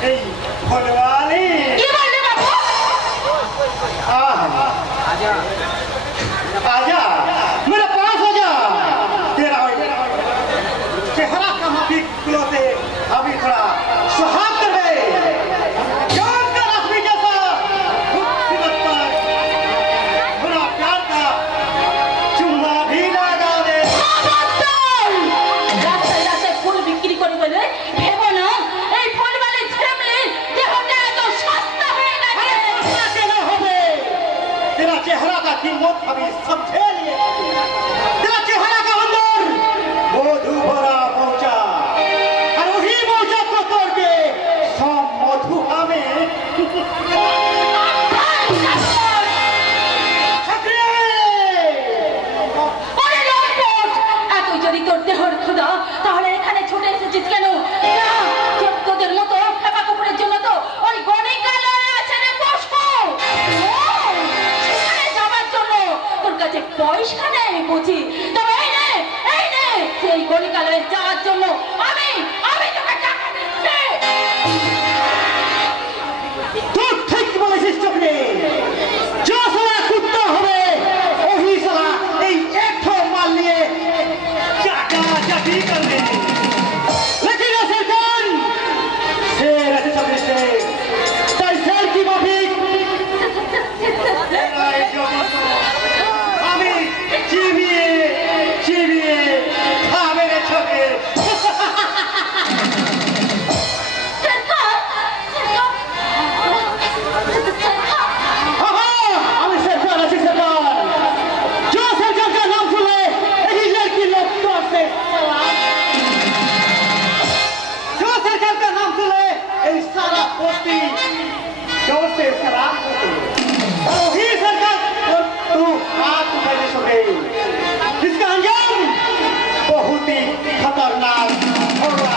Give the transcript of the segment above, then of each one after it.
फुलवाली आजा आजा मेरे पास आजा तेरा चेहरा कहाँ भी खुलोते अभी थोड़ा सुहाग कर दे जान का रश्मि जैसा खूबसूरत पर बड़ा प्यार का चुम्मा भी लगा दे रास्ताय रास्ताय फुल बिक्री করে বলে ভেবো না এই ফুলওয়ালি ঝেমলি দেহটা এত সস্তা হয়ে গেছে सस्ता केना होबे तेरा चेहरा का कीमत अभी समझे लिए तेरा चेहरा का अंदर मधु भरा पहुंचा और वही मौजा को तोड़ के सब मधु हमें ওরে লম্পট এতই যদি তোর দেহর খোদা তাহলে এখানে ছুটে এসেছিস কেন না তোদের মতো ফেপা কাপড়ের জন্য তো ওই গণিকালয় আছে রে বসকো সেখানে যাবার জন্য তোর কাছে পয়সা নেই বুঝি তবে এই নে সেই গণিকালয়ে যাওয়ার জন্য আমি তোকে টাকা দিচ্ছি तू ठीक बोलेছিস চকরে जो साला कुत्ता হবে वही साला এই একঠো মাল নিয়ে চাটা চাটি করবে लेकिन सरकार शेर আছে চকরে से তাই शेर की माफिक এই জগৎ আমি চিবিয়ে চিবিয়ে খাবে রে চকরে আমি सरकार আছি सरकार जो सरकार का नाम सुने यही लड़की लोग तो से जो सरकार का नाम सुने ये सारा पोस्टी जो से सलाम होते और वही सरकार और तू हाथ उठाने सके इसका अंजाम बहुत ही खतरनाक होगा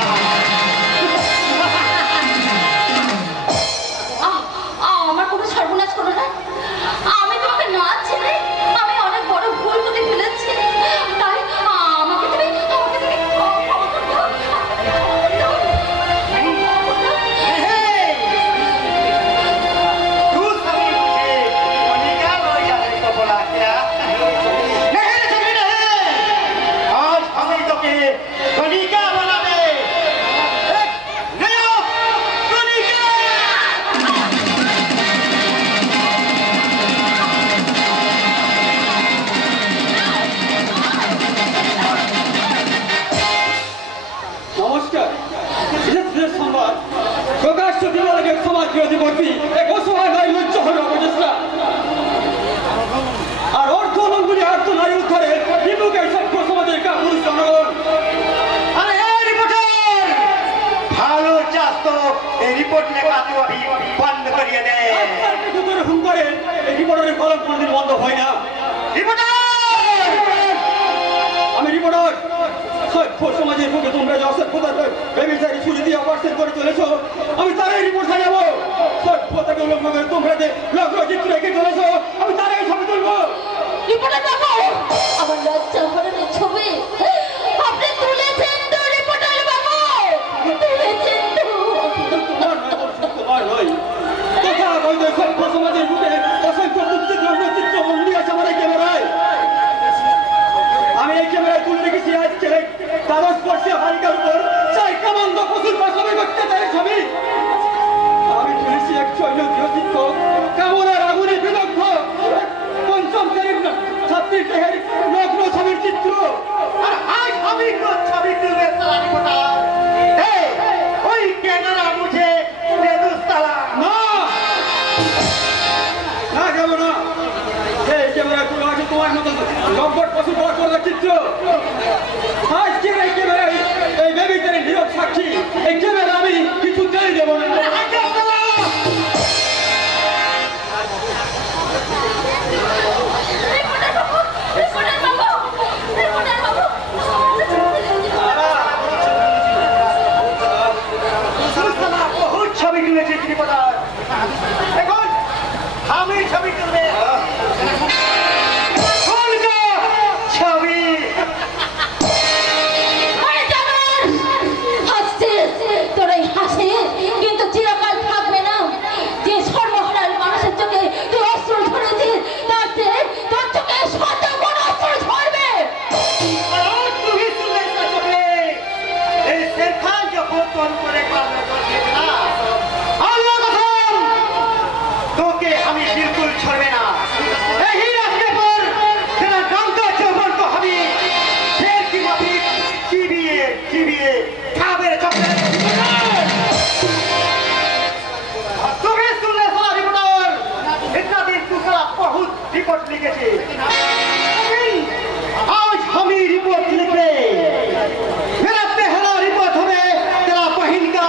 আমার কোনো সর্বনাশ করো না আমি তোমাকে না ছেড়ে আমি অনেক বড় ভুল করে ফেলেছি তাই আমাকে তুমি ক্ষমা করো। तू सभी मुझे मनिका लो जाने को बोला क्या नहीं रे सभी नहीं आज हमें तो के मनिका बना दे नया मनिका নমস্কার বিশেষ সংবাদ প্রকাশ্য দিবালকের সমাজ বিরোধী ব্যক্তি এক অসহায় নারী লজ্জা হল অবচেষ্টা আর অর্থ অলঙ্গুলি আর্থ নারী উদ্ধারে বিমুখে সভ্য সমাজের কাপুরুষ জনগণ अरे ए रिपोर्टर भालो चास तो ए रिपोर्ट लेखा तू अभी बंद करिए दे আপনার ভিতরে হুম করে এই রিপোর্টারের কলম কোনদিন বন্ধ হয় না रिपोर्टर আমি রিপোর্টার সভ্য সমাজের বুকে তোমরা যে অসভ্যতার ব্যভিচারী ছুরি দিয়ে অপারেশন করে চলেছো আমি তারাই রিপোর্ট সাজাবো সভ্যতাকে উল্লঙ্ঘন করে তোমরা যে লগ্ন চিত্র এঁকে চলেছো আমি তারাই ছবি তুলবো রিপোর্টার বাবু আমার লজ্জা ভরানোর ছবি আপনি তুলেছেন তো রিপোর্টার বাবু তুলেছেন তো তোমার নয় বলছি তোমার নয় কথা বলতে সভ্য সমাজের বুকে অসংখ্য কুৎসিত চিত্র মন্ডি আছে আমার এই ক্যামেরায় আমি এই ক্যামেরায় তুলে রেখেছি আজকে কাগজ পড়ছে হারিকার উপর চাই কামান্দ পশুর বাসবে অত্যাচারের ছবি আমি তুলেছি এক শৈল গৃহচিত্র কামনার আগুনে বিদগ্ধ পঞ্চম শ্রেণীর ছাত্রীর দেহের নগ্ন ছবির চিত্র और आज हमी को छवि तुलने साला रिपोर्टर ए ओई कैमरा मुझे दे दो साला না না যাব না এই ক্যামেরা তুলে আছে তোমার মতো লম্বট পশু বড় করে চিত্র আজকে এই ক্যামেরা এই বেবিটারের নীরব সাক্ষী এই ক্যামেরা আমি কিছুতেই দেব না आजा साला রিপোর্টার বাবু साला बहुत छवि तुले छी रिपोर्टर देखो हमी छवि तुलने कौन का छवि তোর এই হাসি কিন্তু চিরকাল लिखेছে आज हम ही रिपोर्ट लिख रहे मेरा पहला रिपोर्ट हमें तेरा बहन का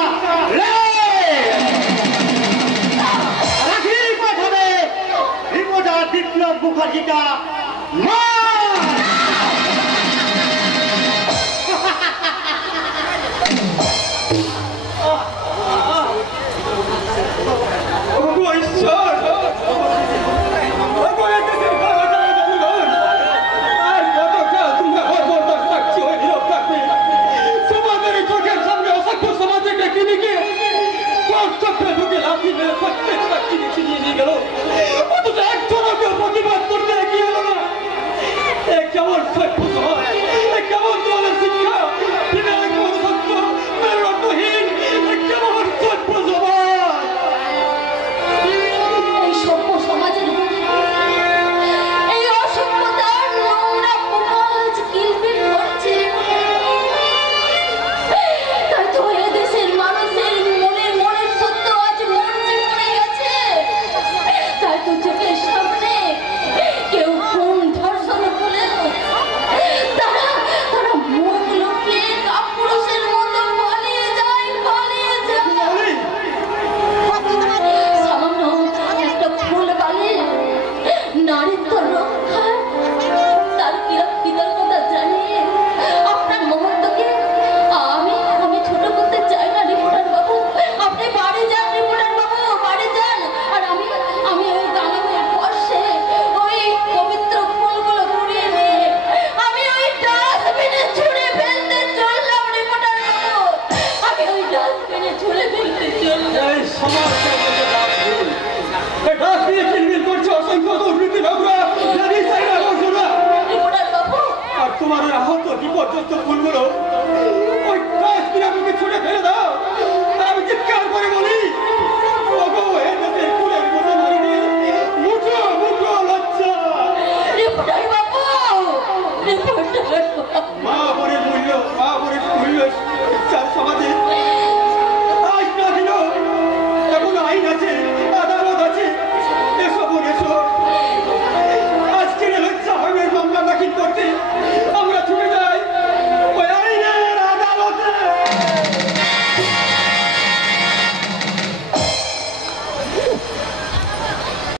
रिपोर्ट हमें रिपोर्टर विप्लव मुखर्जी का